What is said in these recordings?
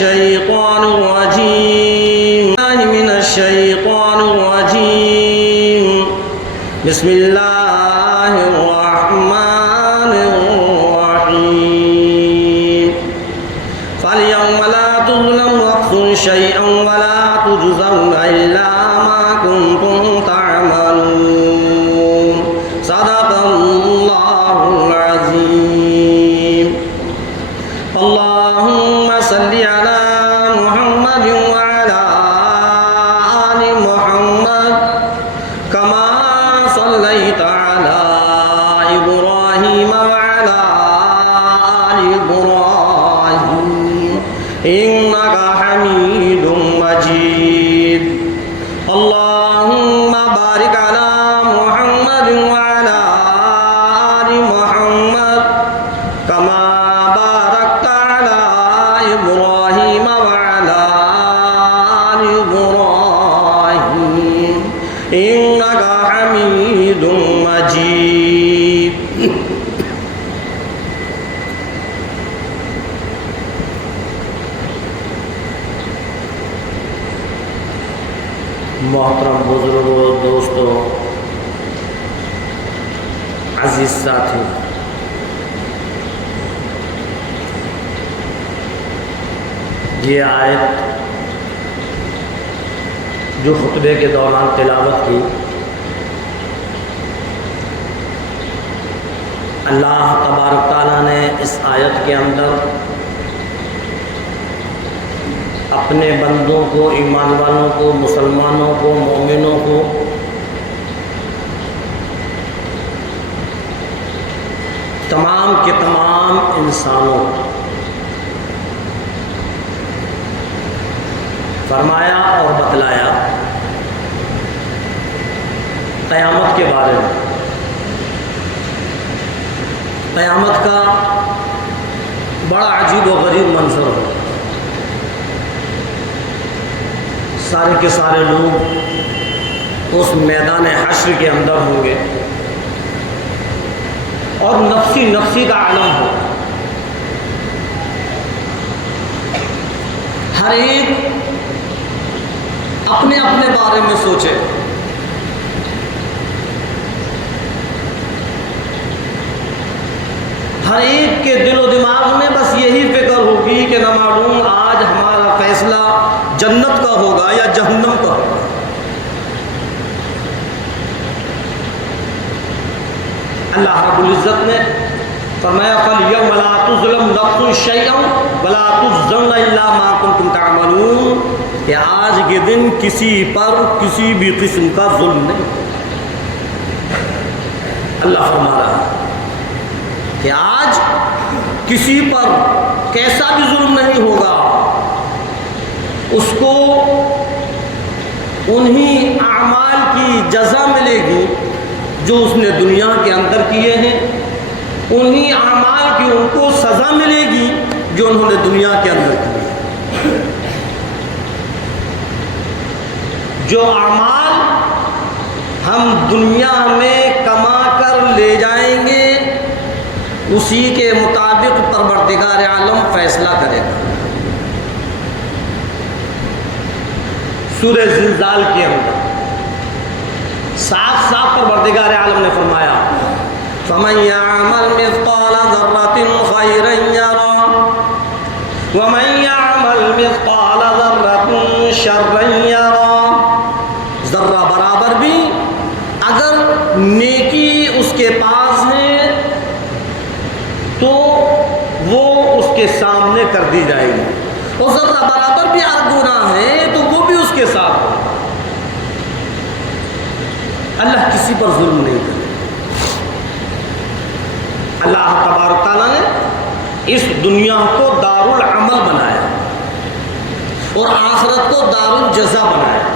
الشيطان الرجيم من الشيطان الرجيم بسم الله الرحمن الرحيم فاليوم لا تظلم نفس شيئا ولا تجزون إلا ما كنتم تعملون صدق الله العظيم اللهم صل على محمد وعلى آل محمد كما صليت على إبراهيم وعلى آل إبراهيم إنك حميد مجيد اللهم بارك على محمد وعلى آل محمد كما باركت على إبراهيم وعلى آل إبراهيم إنك حميد مجيد محترم بزرگوں، دوستوں، عزیز ساتھی، یہ آیت جو خطبے کے دوران تلاوت کی، اللہ تبارک تعالیٰ نے اس آیت کے اندر اپنے بندوں کو، ایمان والوں کو، مسلمانوں کو، مومنوں کو تمام کے تمام انسانوں کو فرمایا اور بتلایا قیامت کے بارے میں۔ قیامت کا بڑا عجیب و غریب منظر ہو، سارے کے سارے لوگ اس میدان حشر کے اندر ہوں گے اور نفسی نفسی کا عالم ہو، ہر ایک اپنے اپنے بارے میں سوچے، ہر ایک کے دل و دماغ میں بس یہی فکر ہوگی کہ نہ معلوم آج ہمارا فیصلہ جنت کا ہوگا یا جہنم کا ہوگا۔ اللہ رب العزت نے فرمایا فَالْيَوْمَ لَا تُظْلَمُ نَفْسٌ شَيْئًا وَلَا تُجْزَوْنَ إِلَّا مَا كُنتُمْ تَعْمَلُونَ، کہ آج کے دن کسی پر کسی بھی قسم کا ظلم نہیں۔ اللہ فرما رہا ہے کہ آج کسی پر کیسا بھی ظلم نہیں ہوگا، اس کو انہی اعمال کی جزا ملے گی جو اس نے دنیا کے اندر کیے ہیں، انہی اعمال کی ان کو سزا ملے گی جو انہوں نے دنیا کے اندر کیے۔ جو اعمال ہم دنیا میں کما کر لے جائیں گے اسی کے مطابق پروردگار عالم فیصلہ کرے گا۔ سورہ زلزال کے اندر صاف صاف پروردگار عالم نے فرمایا فَمَن يَعْمَلْ مِثْقَالَ ذَرَّةٍ خَيْرًا يَرَهُ وَمَن يَعْمَلْ مِثْقَالَ ذَرَّةٍ شَرًّا يَرَهُ، ذرہ برابر بھی اگر نیکی اس کے پاس ہے تو وہ اس کے سامنے کر دی جائے گی، اور ذرہ برابر بھی اگر گناہ ہے تو وہ بھی اس کے ساتھ ہو۔ اللہ کسی پر ظلم نہیں کرے۔ اللہ تبارک تعالیٰ نے اس دنیا کو دار العمل بنایا اور آخرت کو دار الجزا بنایا،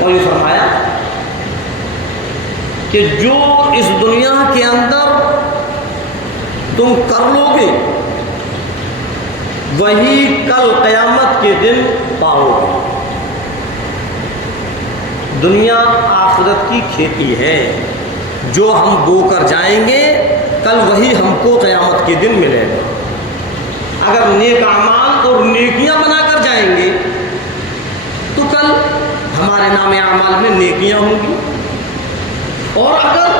اور یہ فرمایا کہ جو اس دنیا کے اندر تم کر لو گے وہی کل قیامت کے دن پاؤ گے۔ دنیا آخرت کی کھیتی ہے، جو ہم بو کر جائیں گے کل وہی ہم کو قیامت کے دن ملے گا۔ اگر نیک اعمال اور نیکیاں بنا کر جائیں گے تو کل ہمارے نام اعمال میں نیکیاں ہوں گی، اور اگر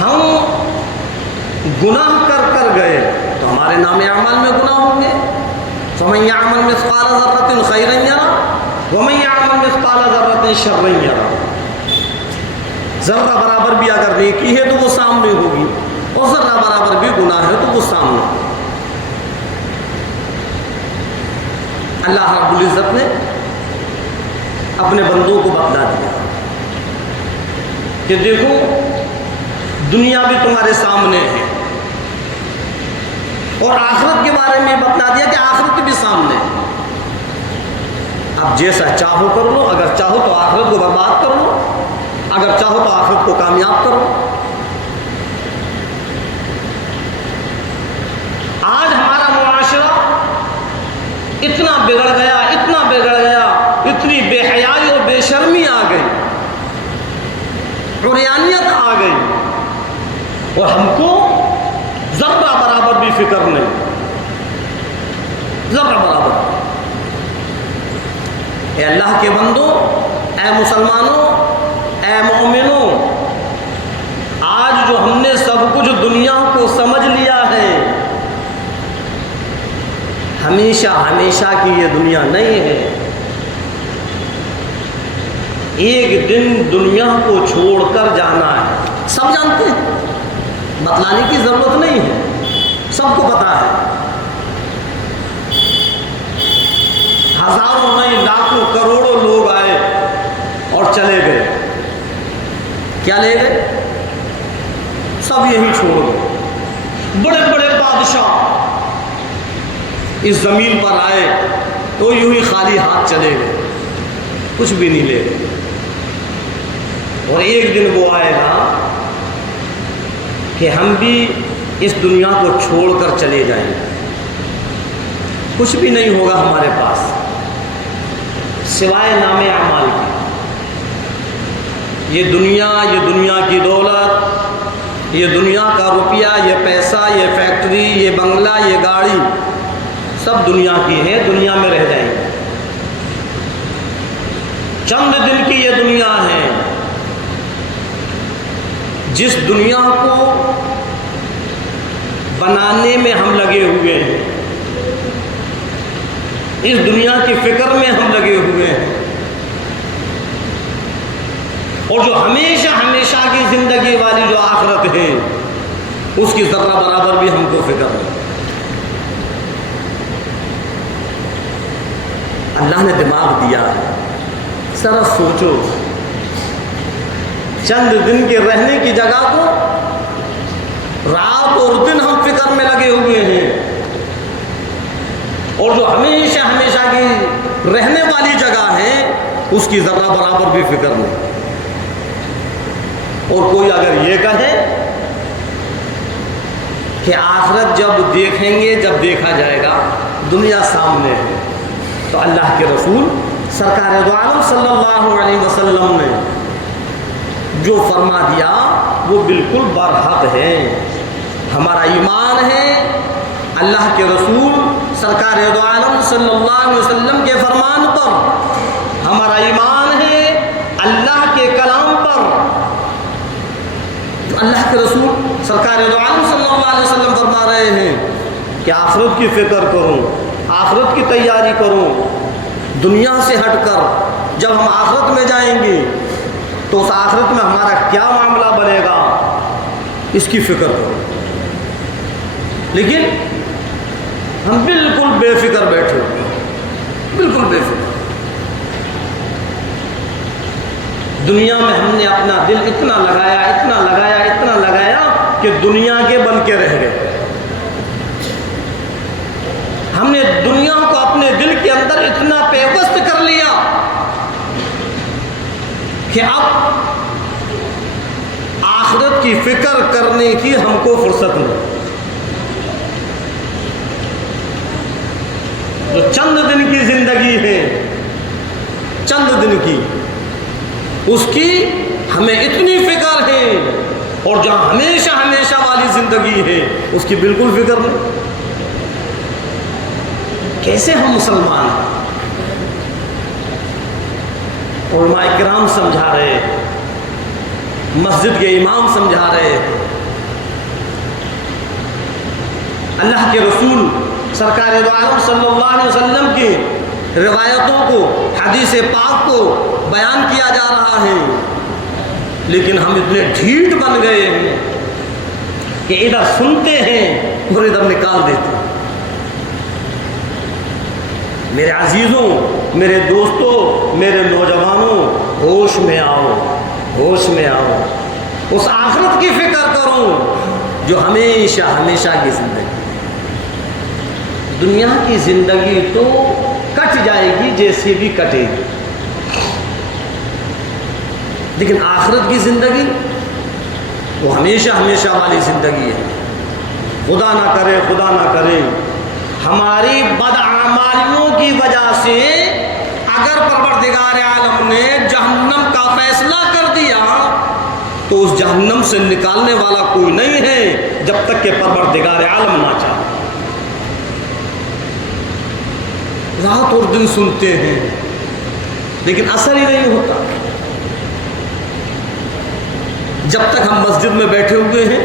ہم گناہ کر کر گئے تو ہمارے نام اعمال میں گناہ ہوں گے۔ فَمَن يَعْمَلْ مِثْقَالَ ذَرَّةٍ خَيْرًا يَرَهُ وَمَن يَعْمَلْ مِثْقَالَ ذَرَّةٍ شَرًّا يَرَهُ۔ ذرہ برابر بھی اگر نیکی ہے تو وہ سامنے ہوگی، اور ذرہ برابر بھی گناہ ہے تو وہ سامنے ہوگی۔ اللہ رب العزت نے اپنے بندوں کو بتلا دیا کہ دیکھو دنیا بھی تمہارے سامنے ہے، اور آخرت کے بارے میں بتلا دیا کہ آخرت بھی سامنے ہے۔ اب جیسا چاہو کر لو، اگر چاہو تو آخرت کو برباد کر لو، اگر چاہو تو آخرت کو کامیاب کرو۔ آج ہمارا معاشرہ اتنا بگڑ گیا، اتنا بگڑ گیا، اتنی بے حیائی اور بے شرمی آ گئی، عریانیت آ گئی، اور ہم کو ذرہ برابر بھی فکر نہیں، ذرہ برابر۔ اے اللہ کے بندو، اے مسلمانوں، اے مومنوں، آج جو ہم نے سب کچھ دنیا کو سمجھ لیا ہے، ہمیشہ ہمیشہ کی یہ دنیا نہیں ہے۔ ایک دن دنیا کو چھوڑ کر جانا ہے، سب جانتے ہیں، بتلانے کی ضرورت نہیں ہے، سب کو پتا ہے۔ ہزاروں نہیں، لاکھوں کروڑوں لوگ آئے اور چلے گئے، کیا لے گئے؟ سب یہی چھوڑ گئے۔ بڑے بڑے بادشاہ اس زمین پر آئے تو یوں ہی خالی ہاتھ چلے گئے، کچھ بھی نہیں لے گئے، اور ایک دن وہ آئے گا کہ ہم بھی اس دنیا کو چھوڑ کر چلے جائیں گے، کچھ بھی نہیں ہوگا ہمارے پاس سوائے نام اعمال کے۔ یہ دنیا کی دولت، یہ دنیا کا روپیہ، یہ پیسہ، یہ فیکٹری، یہ بنگلہ، یہ گاڑی، سب دنیا کی ہے، دنیا میں رہ جائیں گے۔ چند دن کی یہ دنیا ہے، جس دنیا کو بنانے میں ہم لگے ہوئے ہیں، اس دنیا کی فکر میں ہم لگے ہوئے ہیں، اور جو ہمیشہ ہمیشہ کی زندگی والی جو آخرت ہے اس کی ذرہ برابر بھی ہم کو فکر ہے۔ اللہ نے دماغ دیا ہے، ذرا سوچو، چند دن کے رہنے کی جگہ کو رات اور دن ہم فکر میں لگے ہوئے ہیں، اور جو ہمیشہ ہمیشہ کی رہنے والی جگہ ہے اس کی ذرہ برابر بھی فکر نہیں۔ اور کوئی اگر یہ کہے کہ آخرت جب دیکھیں گے، جب دیکھا جائے گا، دنیا سامنے ہے، تو اللہ کے رسول سرکار دو عالم صلی اللہ علیہ وسلم نے جو فرما دیا وہ بالکل برحق ہے۔ ہمارا ایمان ہے اللہ کے رسول سرکار دو عالم صلی اللہ علیہ وسلم کے فرمان پر، ہمارا ایمان ہے اللہ کے کلام پر۔ جو اللہ کے رسول سرکار دو عالم صلی اللہ علیہ وسلم فرما رہے ہیں کہ آخرت کی فکر کروں، آخرت کی تیاری کروں، دنیا سے ہٹ کر جب ہم آخرت میں جائیں گے تو اس آخرت میں ہمارا کیا معاملہ بنے گا اس کی فکر کرو۔ لیکن ہم بالکل بے فکر بیٹھے ہوئے، بالکل بے فکر۔ دنیا میں ہم نے اپنا دل اتنا لگایا، اتنا لگایا، اتنا لگایا کہ دنیا کے بن کے رہ گئے۔ ہم نے دنیا کو اپنے دل کے اندر اتنا پیوست کر لیا کہ اب آخرت کی فکر کرنے کی ہم کو فرصت نہیں۔ جو چند دن کی زندگی ہے، چند دن کی، اس کی ہمیں اتنی فکر ہے، اور جہاں ہمیشہ ہمیشہ والی زندگی ہے اس کی بالکل فکر نہیں۔ کیسے ہم مسلمان ہیں؟ علماء کرام سمجھا رہے، مسجد کے امام سمجھا رہے، اللہ کے رسول سرکار دو عالم صلی اللہ علیہ وسلم کی روایتوں کو، حدیث پاک کو بیان کیا جا رہا ہے، لیکن ہم اتنے ڈھیٹ بن گئے ہیں کہ ادھر سنتے ہیں اور ادھر نکال دیتے ہیں۔ میرے عزیزوں، میرے دوستوں، میرے نوجوانوں، ہوش میں آؤ، ہوش میں آؤ، اس آخرت کی فکر کرو جو ہمیشہ ہمیشہ کی زندگی۔ دنیا کی زندگی تو کٹ جائے گی جیسے بھی کٹے گی، لیکن آخرت کی زندگی وہ ہمیشہ ہمیشہ والی زندگی ہے۔ خدا نہ کرے ہماری بدعمالیوں کی وجہ سے اگر پروردگار عالم نے جہنم کا فیصلہ کر دیا تو اس جہنم سے نکالنے والا کوئی نہیں ہے جب تک کہ پروردگار عالم نہ چاہے۔ رات اور دن سنتے ہیں لیکن اثر ہی نہیں ہوتا۔ جب تک ہم مسجد میں بیٹھے ہوئے ہیں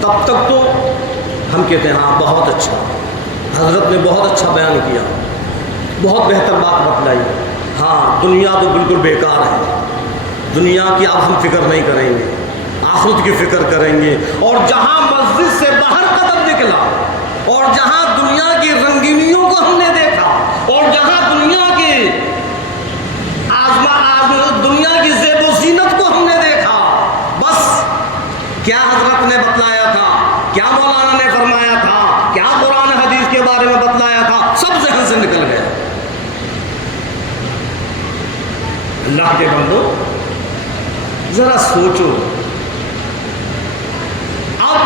تب تک تو ہم کہتے ہیں ہاں بہت اچھا، حضرت نے بہت اچھا بیان کیا، بہت بہتر بات بتلائی، ہاں دنیا تو بالکل بیکار ہے، دنیا کی اب ہم فکر نہیں کریں گے، آخرت کی فکر کریں گے۔ اور جہاں مسجد سے باہر قدم نکلا اور جہاں دنیا کی رنگینیوں کو ہم نے دیکھا اور جہاں دنیا کی دنیا کی زیب و زینت کو ہم نے دیکھا، بس کیا حضرت نے بتلایا تھا، کیا مولانا نے فرمایا تھا، کیا قرآن حدیث کے بارے میں بتلایا تھا، سب ذہن سے نکل گیا۔ اللہ کے بندو ذرا سوچو، اب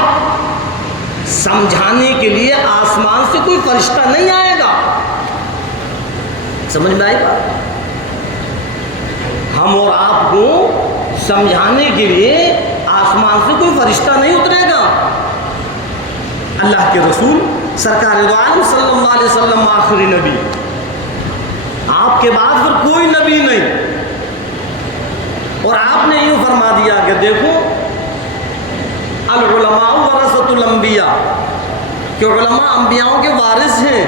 سمجھانے کے لیے آسمان سے کوئی فرشتہ نہیں آئے گا، سمجھ میں آئے گا؟ ہم اور آپ کو سمجھانے کے لیے آسمان سے کوئی فرشتہ نہیں اترے گا۔ اللہ کے رسول سرکار دو عالم صلی اللہ علیہ وسلم آخری نبی، آپ کے بعد پھر کوئی نبی نہیں، اور آپ نے یوں فرما دیا کہ دیکھو العلماء ورثۃ الانبیاء، کہ علماء انبیاءوں کے وارث ہیں۔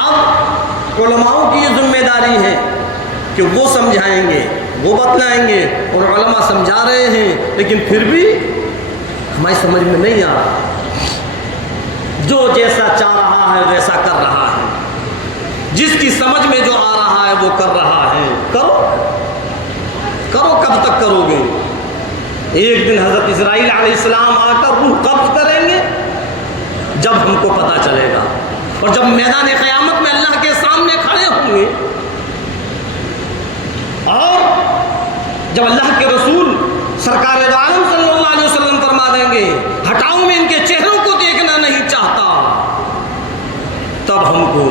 اب علماءوں کی یہ ذمہ داری ہے کہ وہ سمجھائیں گے، وہ بتلائیں گے، اور علماء سمجھا رہے ہیں لیکن پھر بھی ہماری سمجھ میں نہیں آ رہا۔ جو جیسا چاہ رہا ہے ویسا کر رہا ہے، جس کی سمجھ میں جو آ رہا ہے وہ کر رہا ہے۔ کرو کب تک کرو گے؟ ایک دن حضرت اسرائیل علیہ السلام آ کر روح قبض کریں گے جب ہم کو پتہ چلے گا، اور جب میدان قیامت میں اللہ کے سامنے کھڑے ہوں گے اور جب اللہ کے رسول سرکار دو عالم صلی اللہ علیہ وسلم فرما دیں گے ہٹاؤ میں ان کے چہروں کو دیکھنا نہیں چاہتا، تب ہم کو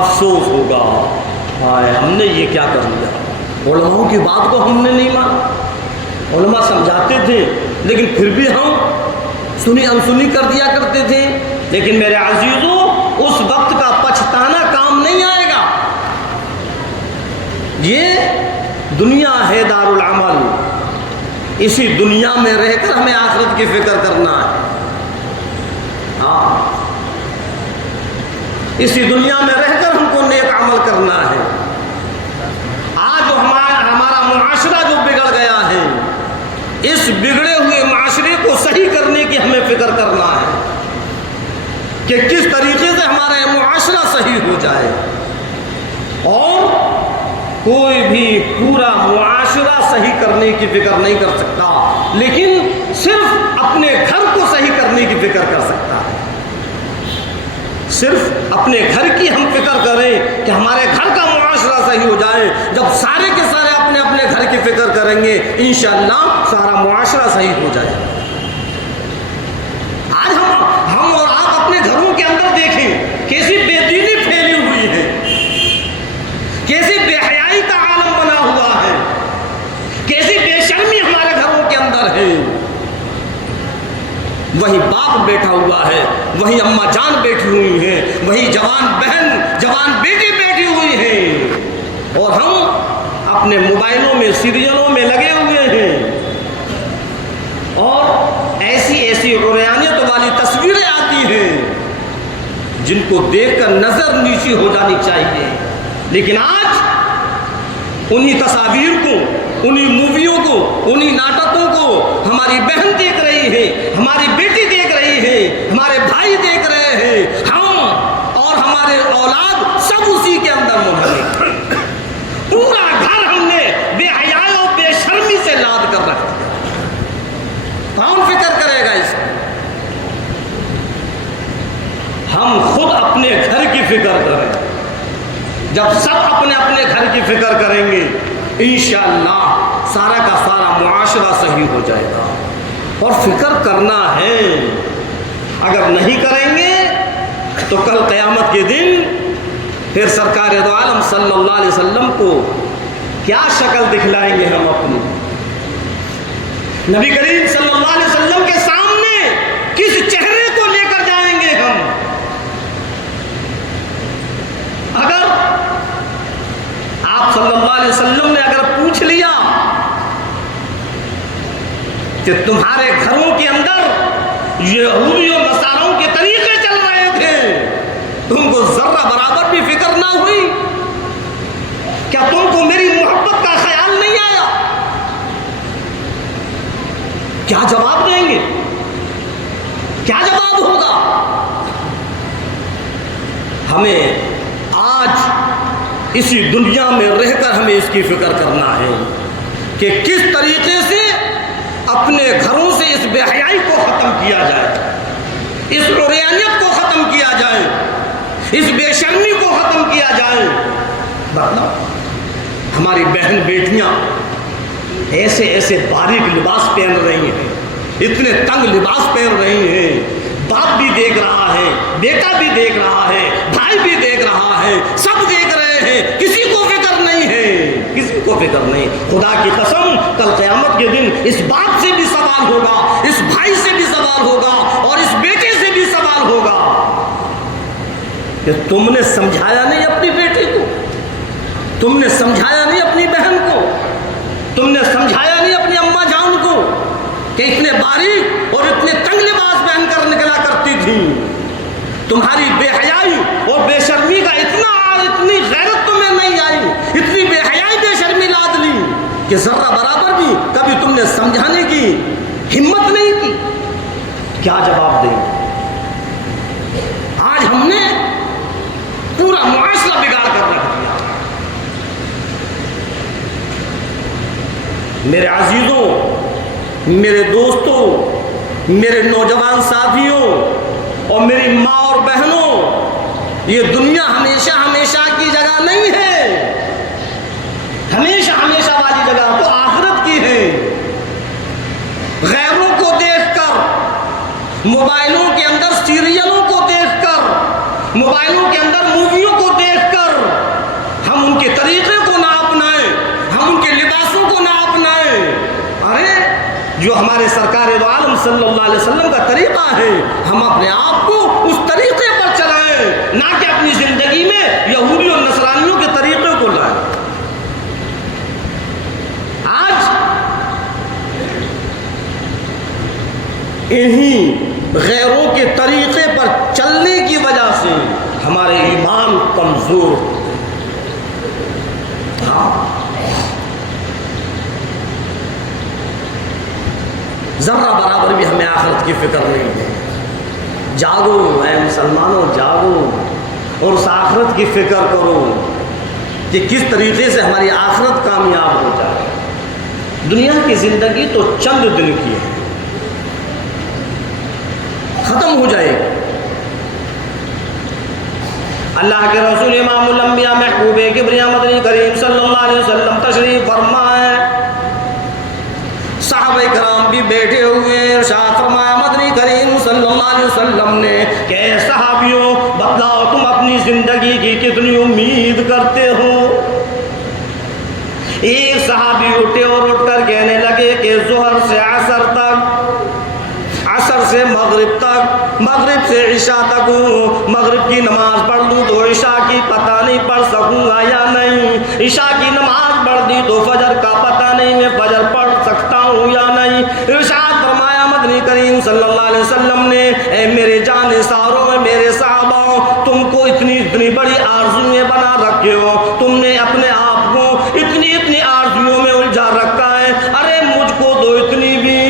افسوس ہوگا، ہائے ہم نے یہ کیا کر لیا۔ علماء کی بات کو ہم نے نہیں مانا، علماء سمجھاتے تھے لیکن پھر بھی ہم سنی انسنی کر دیا کرتے تھے۔ لیکن میرے عزیزوں، اس وقت کا پچھتانا کام نہیں آئے گا۔ یہ دنیا ہے دار العمل، اسی دنیا میں رہ کر ہمیں آخرت کی فکر کرنا ہے۔ ہاں، اسی دنیا میں رہ کر ہم کو نیک عمل کرنا ہے۔ آج جو ہمارا معاشرہ جو بگڑ گیا ہے، اس بگڑے ہوئے معاشرے کو صحیح کرنے کی ہمیں فکر کرنا ہے کہ کس طریقے سے ہمارا معاشرہ صحیح ہو جائے۔ اور کوئی بھی پورا معاشرہ صحیح کرنے کی فکر نہیں کر سکتا، لیکن صرف اپنے گھر کو صحیح کرنے کی فکر کر سکتا ہے۔ صرف اپنے گھر کی ہم فکر کریں کہ ہمارے گھر کا معاشرہ صحیح ہو جائے۔ جب سارے کے سارے اپنے اپنے گھر کی فکر کریں گے انشاءاللہ سارا معاشرہ صحیح ہو جائے۔ آج ہم اور آپ اپنے گھروں کے اندر دیکھیں کیسی بے دینی پھیلی ہوئی ہے، کیسی بے حیائی کا عالم بنا ہوا ہے، کیسی بے شرمی ہمارے گھروں کے اندر ہے۔ وہی باپ بیٹھا ہوا ہے وہیں اماں جان بیٹھی ہوئی ہیں، وہیں جوان بہن جوان بیٹی بیٹھی ہوئی ہیں، اور ہم اپنے موبائلوں میں سیریلوں میں لگے ہوئے ہیں، اور ایسی ایسی عریانیت والی تصویریں آتی ہیں جن کو دیکھ کر نظر نیچی ہو جانی چاہیے۔ لیکن آج انہی تصاویر کو، انہی موویوں کو، انہی ناٹکوں کو ہماری بہن دیکھ رہی ہے، ہماری بیٹی دیکھ رہی ہے، ہمارے بھائی دیکھ رہے ہیں، ہم اور ہمارے اولاد سب اسی کے اندر منہمک۔ پورا گھر ہم نے بے حیائی اور بے شرمی سے لاد کر رکھ دیا۔ کون فکر کرے گا اس کی؟ ہم خود اپنے گھر کی فکر کریں۔ جب سب اپنے اپنے گھر کی فکر کریں گے انشاءاللہ سارا کا سارا معاشرہ صحیح ہو جائے گا۔ اور فکر کرنا ہے، اگر نہیں کریں گے تو کل قیامت کے دن پھر سرکار دو عالم صلی اللہ علیہ وسلم کو کیا شکل دکھلائیں گے ہم اپنی؟ نبی کریم صلی اللہ علیہ وسلم کے سامنے کس چہرے کو لے کر جائیں گے ہم؟ اگر آپ صلی اللہ علیہ وسلم نے اگر پوچھ لیا کہ تمہارے گھروں کے اندر یہودی اور نصاراؤں کے طریقے چل رہے تھے، تم کو ذرہ برابر بھی فکر نہ ہوئی؟ کیا تم کو میری محبت کا خیال نہیں آیا؟ کیا جواب دیں گے؟ کیا جواب ہوگا؟ ہمیں آج اسی دنیا میں رہ کر ہمیں اس کی فکر کرنا ہے کہ کس طریقے سے اپنے گھروں سے اس بے حیائی کو ختم کیا جائے، اس عریانیت کو ختم کیا جائے، اس بے شرمی کو ختم کیا جائے۔ مطلب ہماری بہن بیٹیاں ایسے ایسے باریک لباس پہن رہی ہیں، اتنے تنگ لباس پہن رہی ہیں، باپ بھی دیکھ رہا ہے، بیٹا بھی دیکھ رہا ہے، بھائی بھی دیکھ رہا ہے، سب دیکھ رہے ہیں، کسی کو فکر نہیں ہے، کسی کو فکر نہیں۔ خدا کی قسم کل قیامت کے دن اس باپ سے بھی سوال ہوگا، اس بھائی سے بھی سوال ہوگا، اور اس بیٹے سے بھی سوال ہوگا کہ تم نے سمجھایا نہیں اپنی بیٹی کو، تم نے سمجھایا نہیں اپنی بہن کو، تم نے سمجھایا نہیں اپنی اماں جان کو کہ اتنے باریک اور اتنے تنگ لباس پہن کر نکلا کرتی تھی۔ تمہاری بے حیائی اور بے شرمی کا اتنی غیرت تمہیں نہیں آئی، اتنی بے حیائی بے شرمی لاد لی کہ ذرہ برابر بھی کبھی تم نے سمجھانے کی ہمت نہیں کی۔ کیا جواب دیں؟ آج ہم نے پورا معاشرہ بگاڑ کر رکھ دیا۔ میرے عزیزوں، میرے دوستوں، میرے نوجوان ساتھیوں اور میری ماں اور بہنوں، یہ دنیا ہمیشہ ہمیشہ کی جگہ نہیں ہے، ہمیشہ ہمیشہ والی جگہ تو آخرت کی ہے۔ غیروں کو دیکھ کر، موبائلوں کے اندر سیریلوں کو دیکھ کر، موبائلوں کے اندر موویوں کو دیکھ کر ہم ان کے طریقے کو نہ اپنائیں، ہم ان کے لباسوں کو نہ اپنائیں۔ ارے جو ہمارے سرکار دو عالم صلی اللہ علیہ وسلم کا طریقہ ہے، ہم اپنے آپ کو اس طریقے پر چلائیں، نہ کہ اپنی زندگی میں یہودی اور نصرانیوں کے طریقے کو لائیں۔ آج انہی غیروں کے طریقے پر چلنے کی وجہ سے ہمارے ایمان کمزور ذرہ برابر بھی ہمیں آخرت کی فکر نہیں ہے۔ جاگو اے مسلمانوں، جاگو اور اس آخرت کی فکر کرو کہ کس طریقے سے ہماری آخرت کامیاب ہو جائے۔ دنیا کی زندگی تو چند دن کی ہے، ختم ہو جائے گی۔ اللہ کے رسول امام الانبیاء محبوب کبریا مدنی کریم صلی اللہ علیہ وسلم تشریف فرمائے، صحابہ کرام بھی بیٹھے ہوئے، ارشاد فرمایا مدنی کریم صلی اللہ علیہ وسلم نے کہ صحابیوں بتلاؤ تم اپنی زندگی کی کتنی امید کرتے ہو؟ ایک صحابی اٹھے اور اٹھ کر کہنے لگے کہ ظہر سے عصر تک، عصر سے مغرب تک، مغرب سے عشاء تک مغرب کی نماز پڑھ لوں تو عشاء کی پتہ نہیں پڑھ سکوں گا یا نہیں، عشاء کی نماز پڑھ دی تو فجر کا پتہ نہیں میں فجر پڑھ سکتا ہوں یا نہیں۔ ارشاد فرمایا مدنی کریم صلی اللہ علیہ وسلم نے، اے میرے جان ساروں، میرے صحابہ، تم کو اتنی بڑی آرزویں بنا رکھے ہو، تم نے اپنے آپ کو اتنی آرزوؤں میں الجھا رکھا ہے، ارے مجھ کو تو اتنی بھی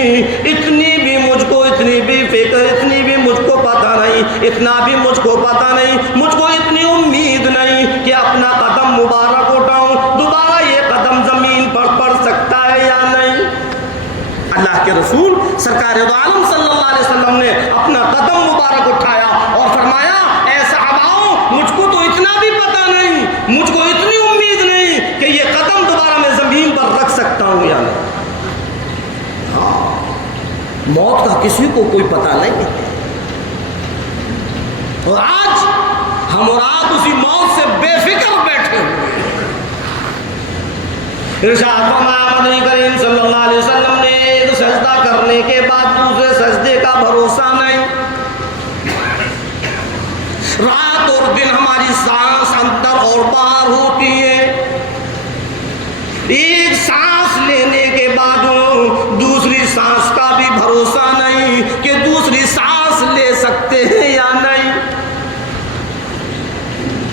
فکر، اتنی بھی مجھ کو پتہ نہیں، اتنا بھی مجھ کو پتہ نہیں، مجھ کو اتنی امید نہیں کہ اپنا قدم مبارک اٹھاؤں، دوبارہ یہ قدم زمین پر پڑ سکتا ہے یا نہیں۔ اللہ کے رسول سرکار دو عالم صلی اللہ علیہ وسلم نے اپنا قدم مبارک اٹھایا اور فرمایا، اے صحاباؤ، مجھ کو تو اتنا بھی پتہ نہیں، مجھ کو اتنی امید نہیں کہ یہ قدم دوبارہ میں زمین پر رکھ سکتا ہوں یا نہیں۔ موت کا کسی کو کوئی پتہ نہیں ہے، اور آج ہم اور آپ اسی موت سے بے فکر بیٹھے ہوئے ہیں۔ ارشاد فرمایا مدنی کریم صلی اللہ علیہ وسلم نے، ایک سجدہ کرنے کے بعد دوسرے سجدے کا بھروسہ نہیں، رات اور دن ہماری سانس اندر اور باہر ہوتی ہے، ایک سانس لینے کے بعد دوسری سانس کا بھی بھروسہ نہیں کہ دوسری سانس لے سکتے ہیں یا نہیں،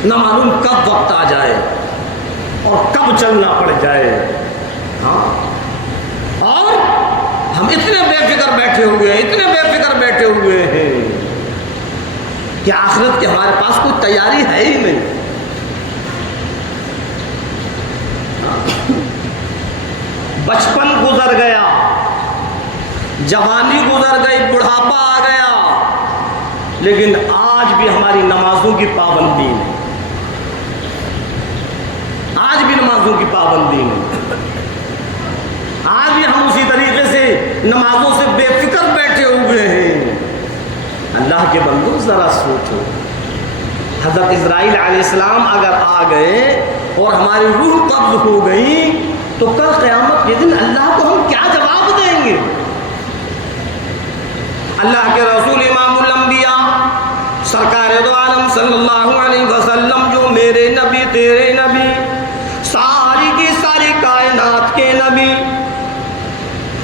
نہ معلوم کب وقت آ جائے اور کب چلنا پڑ جائے۔ ہاں، اور ہم اتنے بے فکر بیٹھے ہوئے ہیں کہ آخرت کی ہمارے پاس کوئی تیاری ہے ہی نہیں۔ بچپن گزر گیا، جوانی گزر گئی، بڑھاپا آ گیا، لیکن آج بھی ہماری نمازوں کی پابندی نہیں، آج بھی نمازوں کی پابندی نہیں، آج بھی ہم اسی طریقے سے نمازوں سے بے فکر بیٹھے ہوئے ہیں۔ اللہ کے بندو ذرا سوچو، حضرت اسرائیل علیہ السلام اگر آ گئے اور ہماری روح قبض ہو گئی تو کل قیامت کے دن اللہ کو ہم کیا جواب دیں گے؟ اللہ کے رسول امام الانبیاء سرکار دو عالم صلی اللہ علیہ وسلم، جو میرے نبی تیرے نبی، ساری کی ساری کائنات کے نبی،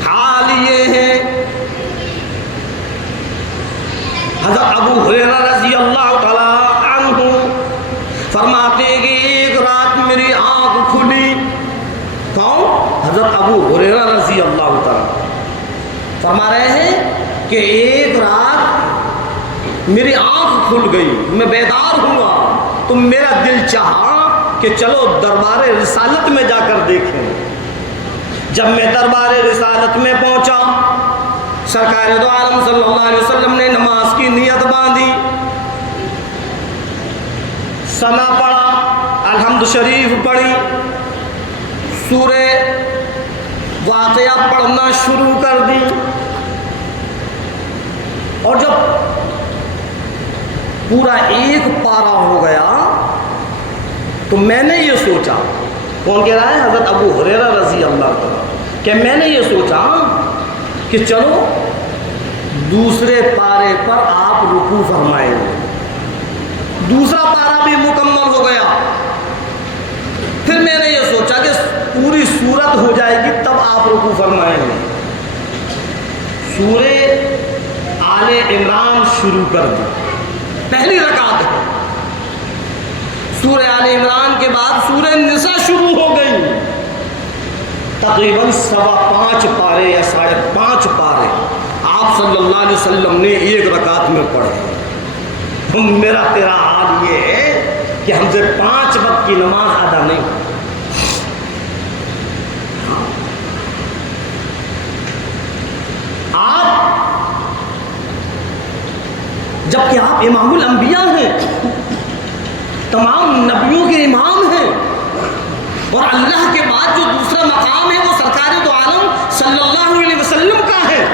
حال یہ ہے، حضرت ابو ہریرہ رضی اللہ تعالی عنہ فرماتے ہیں کہ ایک رات میری آنکھ کھلی۔ کون؟ حضرت ابو ہریرہ رضی اللہ تعالی فرما رہے ہیں کہ ایک رات میری آنکھ کھل گئی، میں بیدار ہوا تو میرا دل چاہا کہ چلو دربار رسالت میں جا کر دیکھیں۔ جب میں دربار رسالت میں پہنچا، سرکار دو عالم صلی اللہ علیہ وسلم نے نماز کی نیت باندھی، ثنا پڑھا، الحمد شریف پڑھی، سورہ واقعہ پڑھنا شروع کر دی، اور جب پورا ایک پارہ ہو گیا تو میں نے یہ سوچا، کون کہہ رہا ہے؟ حضرت ابو ہریرہ رضی اللہ عنہ، کہ میں نے یہ سوچا کہ چلو دوسرے پارے پر آپ رکوع فرمائیں گے، دوسرا پارہ بھی مکمل ہو گیا، پھر میں نے یہ سوچا کہ پوری سورت ہو جائے گی تب آپ رکوع فرمائیں گے، سورہ آل عمران شروع کر دی، پہلی رکعت ہے، سورہ آل عمران کے بعد سورہ نساء شروع ہو گئی، تقریباً 5.25 پارے یا 5.5 پارے آپ صلی اللہ علیہ وسلم نے ایک رکعت میں پڑھے۔ میرا تیرا حال یہ ہے کہ ہم سے 5 وقت کی نماز ادا نہیں ہوتی۔ آپ جبکہ آپ امام الانبیاء ہیں، تمام نبیوں کے امام ہیں، اور اللہ کے بعد جو دوسرا مقام ہے وہ سرکار دو عالم صلی اللہ علیہ وسلم کا ہے،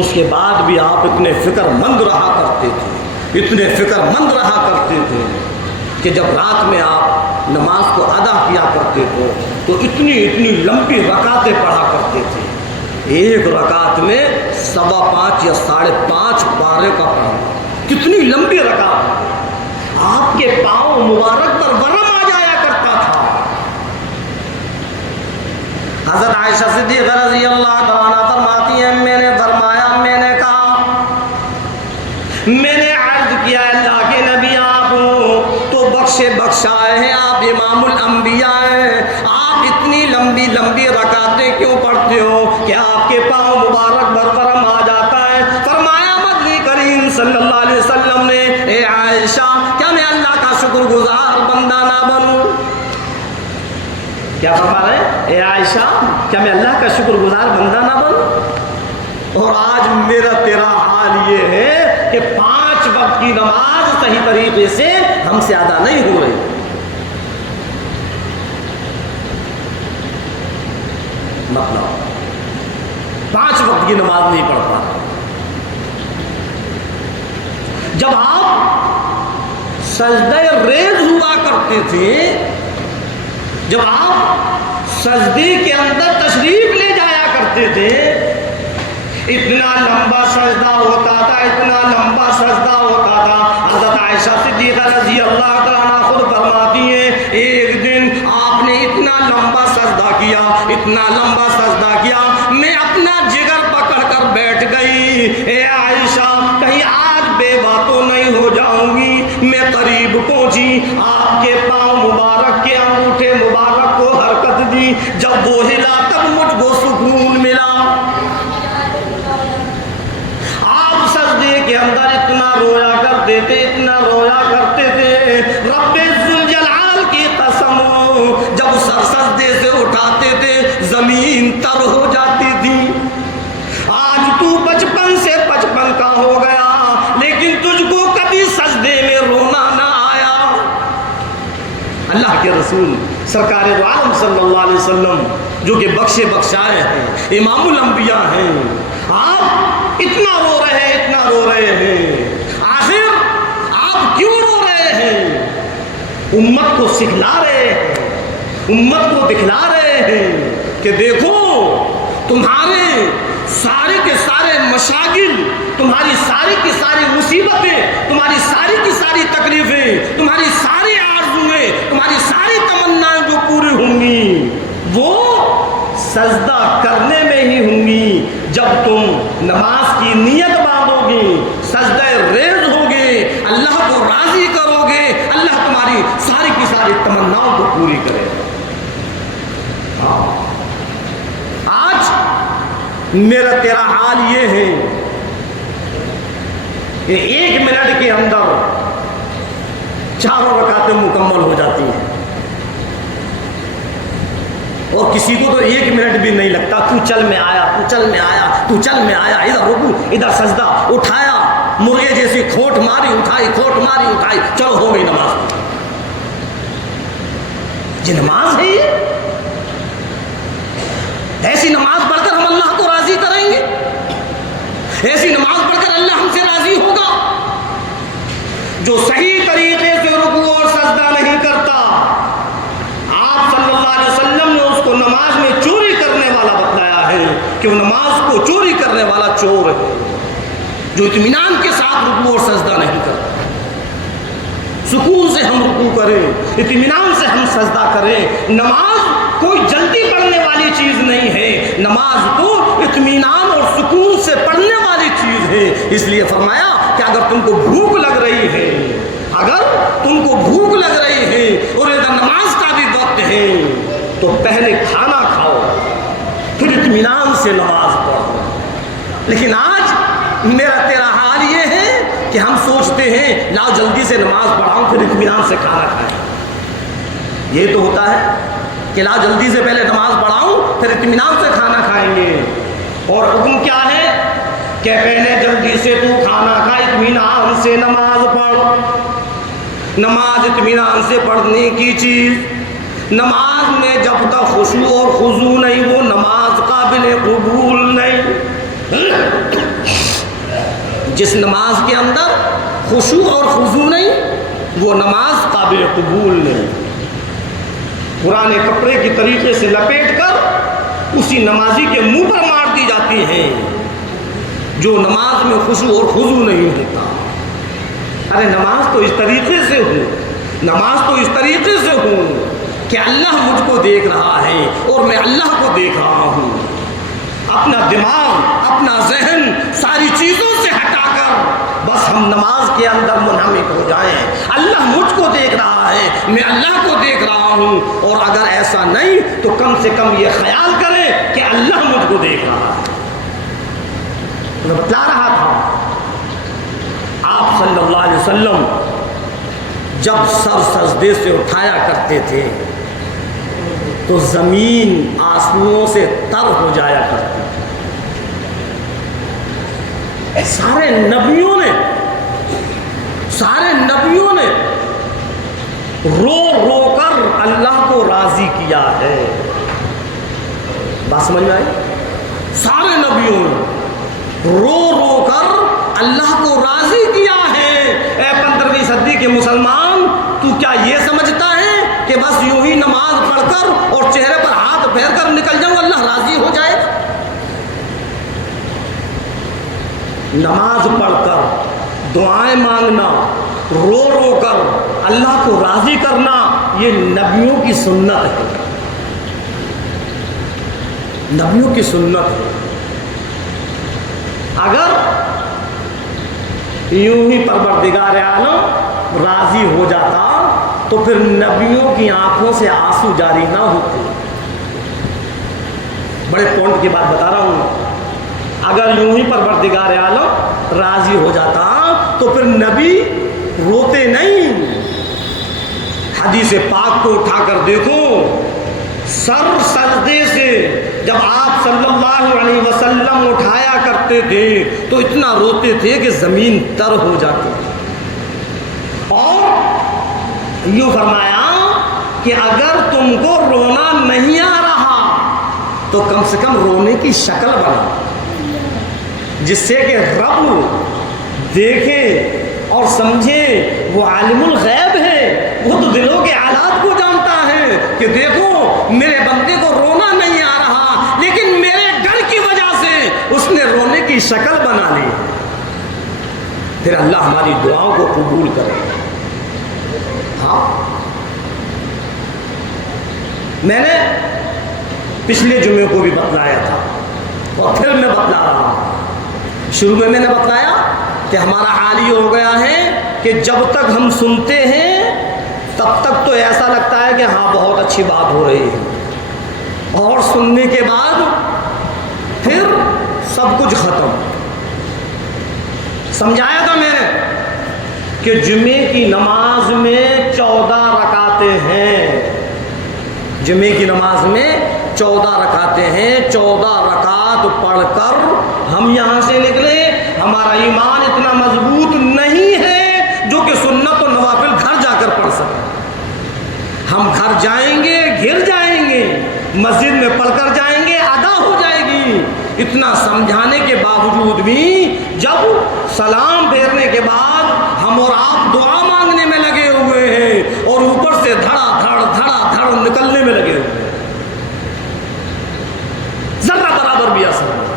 اس کے بعد بھی آپ اتنے فکر مند رہا کرتے تھے کہ جب رات میں آپ نماز کو ادا کیا کرتے تھے تو اتنی لمبی رکعتیں پڑھا کرتے تھے، ایک رکعت میں 5.25 یا 5.5 پارے کا پڑھنا، کتنی لمبی رکعت، آپ کے پاؤں مبارک پر ورم آ جایا کرتا تھا۔ حضرت عائشہ صدیقہ رضی اللہ تعالیٰ عنہ فرماتی ہیں میں نے فرمایا، میں نے کہا، میں نے عرض کیا اللہ کے نبی آپ تو بخشے بخشائے ہیں، آپ امام الانبیاء ہیں، آپ اتنی لمبی لمبی رکعتیں کیوں پڑھتے ہو کہ آپ کے پاؤں مبارک برفرم آ جاتا ہے؟ فرمایا مدنی کریم صلی اللہ علیہ وسلم نے، اے عائشہ کیا میں اللہ کا شکر گزار بندہ نہ بنوں؟ کیا فرما رہے ہیں؟ اے عائشہ کیا میں اللہ کا شکر گزار بندہ نہ بنوں؟ اور آج میرا تیرا حال یہ ہے کہ 5 وقت کی نماز صحیح طریقے سے ہم سے ادا نہیں ہو رہی۔ مطلب 5 وقت کی نماز نہیں پڑھ پا رہے۔ جب آپ سجدہ ریز ہوا کرتے تھے، جب آپ سجدے کے اندر تشریف لے جایا کرتے تھے، اتنا لمبا سجدہ ہوتا تھا، اتنا لمبا سجدہ ہوتا تھا۔ حضرت عائشہ صدیقہ رضی اللہ تعالیٰ عنہ خود فرماتی ہیں ایک دن آپ نے اتنا لمبا سجدہ کیا، اتنا لمبا سجدہ کیا، میں اپنا جگر پکڑ کر بیٹھ گئی، اے عائشہ کہیں آج بے باتوں نہیں ہو جاؤں گی۔ میں قریب پہنچی، آپ کے پاؤں مبارک کے انگوٹھے مبارک کو حرکت دی، جب وہ ہلا تب مجھ کو سکون ملا۔ آپ سجدے کے اندر اتنا رویا کرتے تھے، اتنا رویا کرتے تھے، رب ذوالجلال کی قسم جب سر سجدے سے اٹھاتے تھے زمین تر ہو جاتی تھی۔ آج تو 55 سے 55 کا ہو گیا لیکن تجھ کو کبھی سجدے میں رونا نہ آیا۔ اللہ کے رسول سرکار دو عالم صلی اللہ علیہ وسلم جو کہ بخشے بخشائے ہیں، امام الانبیاء ہیں، آپ اتنا رو رہے ہیں، اتنا رو رہے ہیں، آخر آپ کیوں رو رہے ہیں؟ امت کو سکھلا رہے ہیں، امت کو دکھلا رہے ہیں کہ دیکھو تمہارے سارے کے سارے مشاغل، تمہاری ساری کی ساری مصیبتیں، تمہاری ساری کی ساری تکلیفیں، تمہاری ساری آرزویں، تمہاری ساری تمنائیں جو پوری ہوں گی وہ سجدہ کرنے میں ہی ہوں گی، جب تم نماز کی نیت باندھو گی، سجدہ ریز ہوگے، اللہ کو راضی کرو گے، اللہ تمہاری ساری کی ساری تمناؤں کو پوری کرے گا۔ آج میرا تیرا حال یہ ہے کہ 1 منٹ کے اندر 4 رکعتیں مکمل ہو جاتی ہیں، اور کسی کو تو 1 منٹ بھی نہیں لگتا، تو چل میں آیا، تو چل میں آیا، تو چل میں آیا، ادھر رکوع ادھر سجدہ، اٹھایا مرغے جیسی کھوٹ ماری اٹھائی، کھوٹ ماری اٹھائی، چلو ہو گئی نماز۔ یہ نماز ہے؟ یہ ایسی نماز پڑھ کر ہم اللہ کو راضی کریں گے؟ ایسی نماز پڑھ کر اللہ ہم سے راضی ہوگا؟ جو صحیح طریقے سے رکوع اور سجدہ نہیں کرتا، آپ صلی اللہ علیہ وسلم نے اس کو نماز میں چوری کرنے والا بتلایا ہے کہ وہ نماز کو چوری کرنے والا چور ہے، جو اطمینان کے ساتھ رکوع اور سجدہ نہیں کرتا۔ سکون سے ہم رکوع کریں، اطمینان سے ہم سجدہ کریں۔ نماز کوئی جلدی پڑھنے والی چیز نہیں ہے، نماز تو اطمینان اور سکون سے پڑھنے والی چیز ہے۔ اس لیے فرمایا کہ اگر تم کو بھوک لگ رہی ہے، اگر تم کو بھوک لگ رہی ہے اور ادھر نماز کا بھی وقت ہے تو پہلے کھانا کھاؤ پھر اطمینان سے نماز پڑھو۔ لیکن آج میرا تیرا حال یہ ہے کہ ہم سوچتے ہیں لاؤ جلدی سے نماز پڑھاؤں پھر اطمینان سے کھانا کھائیں۔ یہ تو ہوتا ہے کہ لا جلدی سے پہلے نماز پڑھاؤں پھر اطمینان سے کھانا کھائیں گے، اور حکم کیا ہے کہ پہلے جلدی سے تو کھانا کھا، اطمینان سے نماز پڑھ۔ نماز اطمینان سے پڑھنے کی چیز، نماز میں جب تک خشوع اور خضوع نہیں وہ نماز قابل قبول نہیں۔ جس نماز کے اندر خشوع اور خضوع نہیں وہ نماز قابل قبول نہیں۔ پرانے کپڑے کی طریقے سے لپیٹ کر اسی نمازی کے منہ پر مار کاٹ دی جاتی ہیں جو نماز میں خشوع اور خضوع نہیں ہوتا۔ ارے نماز تو اس طریقے سے ہو، نماز تو اس طریقے سے ہو کہ اللہ مجھ کو دیکھ رہا ہے اور میں اللہ کو دیکھ رہا ہوں۔ اپنا دماغ، اپنا ذہن ساری چیزوں سے ہٹا کر بس ہم نماز کے اندر منہمک ہو جائیں۔ اللہ مجھ کو دیکھ رہا ہے، میں اللہ کو دیکھ رہا ہوں، اور اگر ایسا نہیں تو کم سے کم یہ خیال کریں کہ اللہ مجھ کو دیکھ رہا ہے۔ میں بتلا رہا تھا آپ صلی اللہ علیہ وسلم جب سر سجدے سے اٹھایا کرتے تھے تو زمین آنسوؤں سے تر ہو جایا کرتی۔ سارے نبیوں نے رو رو کر اللہ کو راضی کیا ہے۔ بات سمجھ میں آئی؟ سارے نبیوں نے رو رو کر اللہ کو راضی کیا ہے۔ اے 15ویں صدی کے مسلمان، تو کیا یہ سمجھتا ہے کہ بس یوں ہی نماز پڑھ کر اور چہرے پر ہاتھ پھیر کر نکل جاؤں اللہ راضی ہو جائے؟ نماز پڑھ کر دعائیں مانگنا، رو رو کر اللہ کو راضی کرنا، یہ نبیوں کی سنت ہے، نبیوں کی سنت ہے۔ اگر یوں ہی پروردگار عالم راضی ہو جاتا تو پھر نبیوں کی آنکھوں سے آنسو جاری نہ ہوتے۔ بڑے پوائنٹ کی بات بتا رہا ہوں، اگر یوں ہی پروردگار عالم راضی ہو جاتا تو پھر نبی روتے نہیں۔ حدیث پاک کو اٹھا کر دیکھو، سر سجدے سے جب آپ صلی اللہ علیہ وسلم اٹھایا کرتے تھے تو اتنا روتے تھے کہ زمین تر ہو جاتی تھی، اور یوں فرمایا کہ اگر تم کو رونا نہیں آ رہا تو کم سے کم رونے کی شکل بنا، جس سے کہ رب دیکھے اور سمجھے۔ وہ عالم الغیب ہے، وہ تو دلوں کے حالات کو جانتا ہے کہ دیکھو میرے بندے کو رونا نہیں آ رہا، لیکن میرے ڈر کی وجہ سے اس نے رونے کی شکل بنا لی۔ پھر اللہ ہماری دعاؤں کو قبول کرے۔ ہاں، میں نے پچھلے جمعے کو بھی بتلایا تھا اور پھر میں بتلا رہا ہوں۔ شروع میں نے بتلایا کہ ہمارا حال یہ ہو گیا ہے کہ جب تک ہم سنتے ہیں تب تک تو ایسا لگتا ہے کہ ہاں بہت اچھی بات ہو رہی ہے، اور سننے کے بعد پھر سب کچھ ختم۔ سمجھایا تھا میں نے کہ جمعے کی نماز میں 14 رکعتیں ہیں، جمعے کی نماز میں 14 رکعتیں ہیں۔ 14 رکعت پڑھ کر ہم یہاں سے نکلے، ہمارا ایمان اتنا مضبوط نہیں ہے جو کہ سنت و نوافل گھر جا کر پڑھ سکیں۔ ہم گھر جائیں گے، گھر جائیں گے، مسجد میں پڑھ کر جائیں گے، ادا ہو جائے گی۔ اتنا سمجھانے کے باوجود بھی جب سلام پھیرنے کے بعد ہم اور آپ دعا مانگنے میں لگے ہوئے ہیں اور اوپر سے دھڑا دھڑ نکلنے میں لگے ہوئے ہیں، ذرہ برابر بھی اثر نہیں۔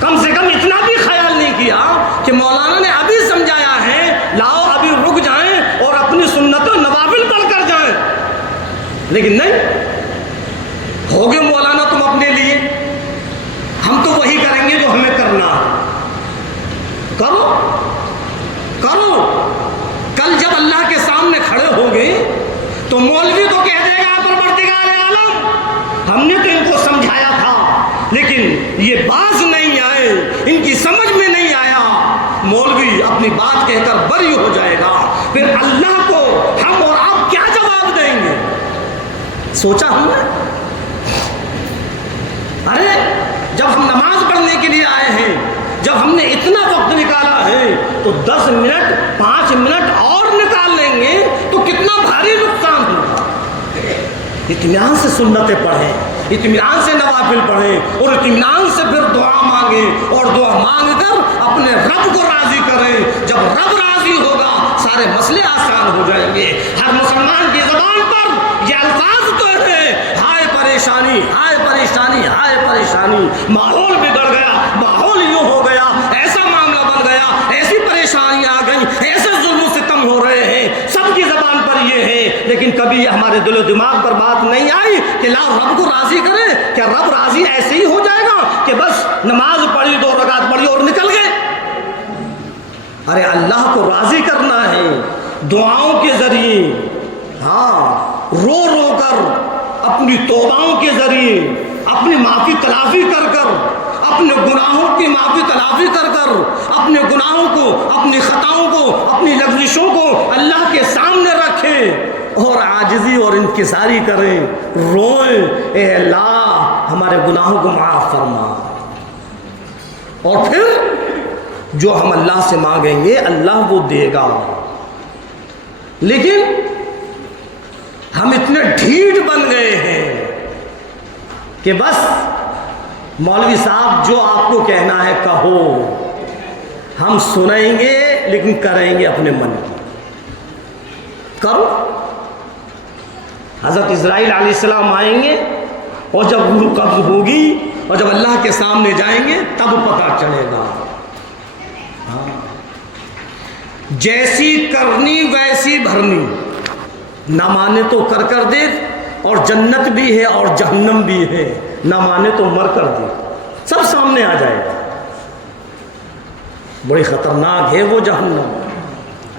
کم سے کم اتنا بھی خیال نہیں کیا کہ مولانا نے ابھی سمجھایا ہے، لاؤ ابھی رک جائیں اور اپنی سنت و نوافل پڑھ کر جائیں، لیکن نہیں، ہو گے مولانا تم اپنے لیے، ہم تو وہی کریں گے جو ہمیں کرنا ہے۔ کرو کل جب اللہ کے سامنے کھڑے ہو گئے تو مولوی تو کہہ دے گا پروردگار عالم ہم نے تو ان کو سمجھایا تھا لیکن یہ باز نہیں آئے، ان کی سمجھ میں نہیں آیا۔ مولوی اپنی بات کہہ کر بری ہو جائے گا، پھر اللہ کو ہم اور آپ کیا جواب دیں گے؟ سوچا ہم نے؟ ارے جب ہم نماز پڑھنے کے لیے آئے ہیں، جب ہم نے اتنا وقت نکالا ہے تو 10 منٹ 5 منٹ اور نکال لیں گے تو کتنا بھاری نقصان ہوگا۔ اطمینان سے سنتیں پڑھیں، اطمینان سے نوافل پڑھیں اور اطمینان سے پھر دعا مانگیں، اور دعا مانگ کر اپنے رب کو راضی کریں۔ جب رب راضی ہوگا سارے مسئلے آسان ہو جائیں گے۔ ہر مسلمان کی زبان پر یہ الفاظ تو ہے، ہائے پرے پریشانی، ہائے پریشانی، ہائے پریشانی، ماحول بگڑ گیا، ماحول یوں ہو گیا، ایسا معاملہ بن گیا، ایسی پریشانیاں آ گئیں، ایسے ظلم و ستم ہو رہے ہیں، سب کی زبان پر یہ ہے، لیکن کبھی یہ ہمارے دل و دماغ پر بات نہیں آئی کہ لا رب کو راضی کرے. کیا رب راضی ایسے ہی ہو جائے گا کہ بس نماز پڑھی، 2 رکعت پڑھی اور نکل گئے؟ ارے اللہ کو راضی کرنا ہے دعاؤں کے ذریعے، ہاں، رو رو کر، اپنی توباؤں کے ذریعے، اپنی معافی تلافی کر کر، اپنے گناہوں کی معافی تلافی کر کر، اپنے گناہوں کو، اپنی خطاؤں کو، اپنی لغزشوں کو اللہ کے سامنے رکھیں اور عاجزی اور انکساری کریں، روئیں، اے اللہ ہمارے گناہوں کو معاف فرما. اور پھر جو ہم اللہ سے مانگیں گے اللہ وہ دے گا. لیکن ہم اتنے ڈھیٹ بن گئے ہیں کہ بس مولوی صاحب جو آپ کو کہنا ہے کہو، ہم سنیں گے لیکن کریں گے اپنے من کی. کرو. حضرت اسرائیل علیہ السلام آئیں گے اور جب روح قبض ہوگی اور جب اللہ کے سامنے جائیں گے تب پتہ چلے گا. جیسی کرنی ویسی بھرنی، نہ مانے تو کر دے، اور جنت بھی ہے اور جہنم بھی ہے، نہ مانے تو مر کر دے، سب سامنے آ جائے گا. بڑی خطرناک ہے وہ جہنم.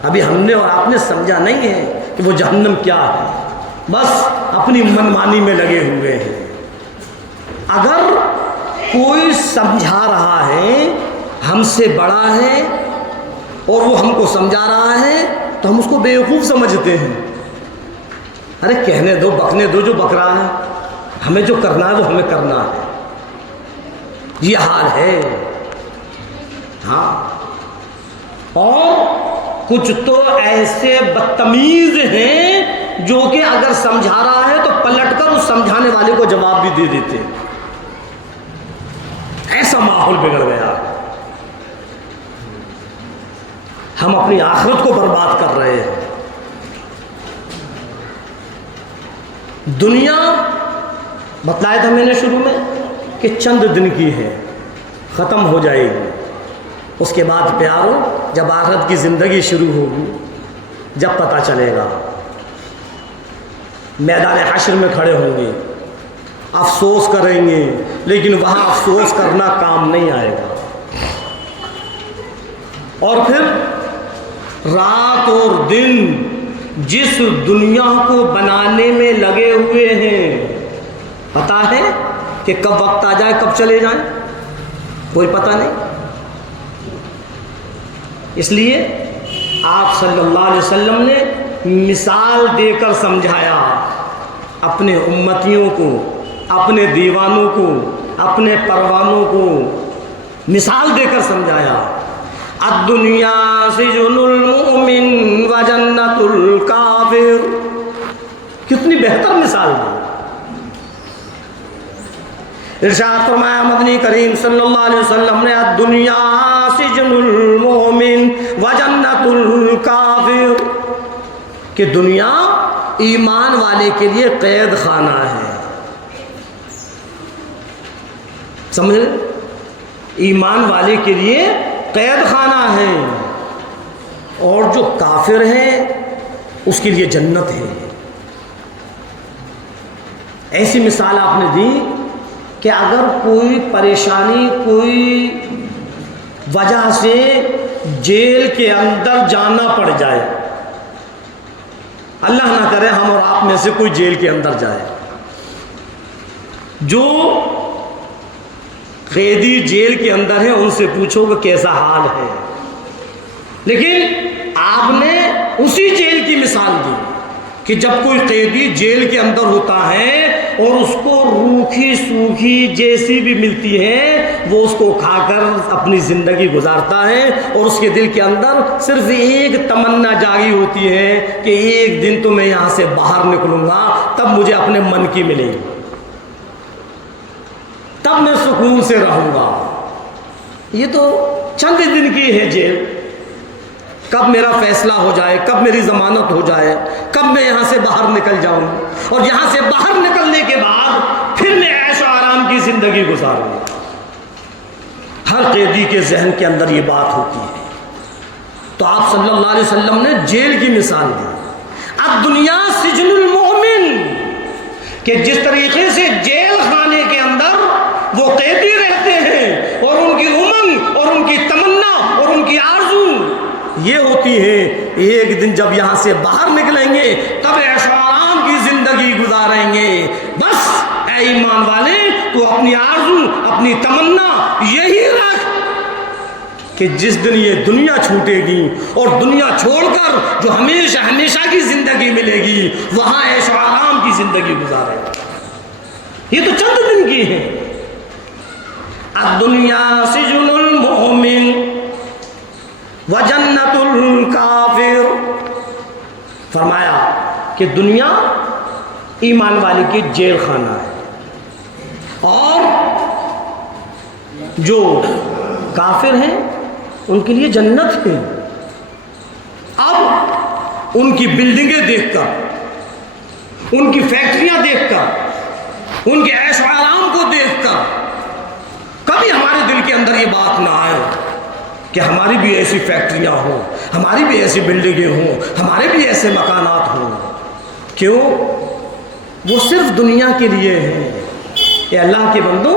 ابھی ہم نے اور آپ نے سمجھا نہیں ہے کہ وہ جہنم کیا ہے، بس اپنی منمانی میں لگے ہوئے ہیں. اگر کوئی سمجھا رہا ہے ہم سے بڑا ہے اور وہ ہم کو سمجھا رہا ہے تو ہم اس کو بیوقوف سمجھتے ہیں. ارے کہنے دو، بکنے دو جو بک رہا ہے، ہمیں جو کرنا ہے وہ ہمیں کرنا ہے. یہ حال ہے. ہاں، اور کچھ تو ایسے بدتمیز ہیں جو کہ اگر سمجھا رہا ہے تو پلٹ کر اس سمجھانے والے کو جواب بھی دے دیتے. ایسا ماحول بگڑ گیا. ہم اپنی آخرت کو برباد کر رہے ہیں. دنیا بتلایا تھا میں نے شروع میں کہ چند دن کی ہے، ختم ہو جائے گی. اس کے بعد پیارو جب آخرت کی زندگی شروع ہوگی، جب پتہ چلے گا، میدان حشر میں کھڑے ہوں گے، افسوس کریں گے، لیکن وہاں افسوس کرنا کام نہیں آئے گا. اور پھر رات اور دن جس دنیا کو بنانے میں لگے ہوئے ہیں، پتہ ہے کہ کب وقت آ جائے کب چلے جائیں، کوئی پتہ نہیں. اس لیے آپ صلی اللہ علیہ وسلم نے مثال دے کر سمجھایا اپنے امتیوں کو، اپنے دیوانوں کو، اپنے پروانوں کو مثال دے کر سمجھایا. الدنیا سجن المؤمن و جنت الکافر. کتنی بہتر مثال دی. ارشاد فرمایا مدنی کریم صلی اللہ علیہ وسلم نے الدنیا سجن المؤمن و جنت الکافر، کہ دنیا ایمان والے کے لیے قید خانہ ہے. سمجھ؟ ایمان والے کے لیے قید خانہ ہے، اور جو کافر ہے اس کے لیے جنت ہے. ایسی مثال آپ نے دی کہ اگر کوئی پریشانی، کوئی وجہ سے جیل کے اندر جانا پڑ جائے، اللہ نہ کرے ہم اور آپ میں سے کوئی جیل کے اندر جائے، جو قیدی جیل کے اندر ہے ان سے پوچھو کہ کیسا حال ہے. لیکن آپ نے اسی جیل کی مثال دی کہ جب کوئی قیدی جیل کے اندر ہوتا ہے اور اس کو روکھی سوکھی جیسی بھی ملتی ہے وہ اس کو کھا کر اپنی زندگی گزارتا ہے، اور اس کے دل کے اندر صرف ایک تمنا جاگی ہوتی ہے کہ ایک دن تو میں یہاں سے باہر نکلوں گا، تب مجھے اپنے من کی ملے گی، تب میں سکون سے رہوں گا. یہ تو چند دن کی ہے جیل، کب میرا فیصلہ ہو جائے، کب میری ضمانت ہو جائے، کب میں یہاں سے باہر نکل جاؤں، اور یہاں سے باہر نکلنے کے بعد پھر میں عیش و آرام کی زندگی گزاروں گا۔ ہر قیدی کے ذہن کے اندر یہ بات ہوتی ہے۔ تو آپ صلی اللہ علیہ وسلم نے جیل کی مثال دی، اب دنیا سجن المؤمن، کہ جس طریقے سے جیل خانے کے اندر وہ قیدی رہتے ہیں اور ان کی امنگ اور ان کی تمنا اور ان کی آرزو یہ ہوتی ہے، ایک دن جب یہاں سے باہر نکلیں گے تب عیش و آرام کی زندگی گزاریں گے۔ بس اے ایمان والے، تو اپنی آرزو اپنی تمنا یہی رکھ کہ جس دن یہ دنیا چھوٹے گی اور دنیا چھوڑ کر جو ہمیشہ ہمیشہ کی زندگی ملے گی وہاں عیش و آرام کی زندگی گزارے۔ یہ تو چند دن کی ہے۔ الدنیا سجن المؤمن وجنت الکافر، فرمایا کہ دنیا ایمان والے کی جیل خانہ ہے اور جو کافر ہیں ان کے لیے جنت ہے۔ اب ان کی بلڈنگیں دیکھ کر، ان کی فیکٹریاں دیکھ کر، ان کے عیش و آرام کو دیکھ کر کبھی ہمارے دل کے اندر یہ بات نہ آئے کہ ہماری بھی ایسی فیکٹریاں ہوں، ہماری بھی ایسی بلڈنگیں ہوں، ہمارے بھی ایسے مکانات ہوں۔ کیوں؟ وہ صرف دنیا کے لیے ہیں۔ اے اللہ کے بندو،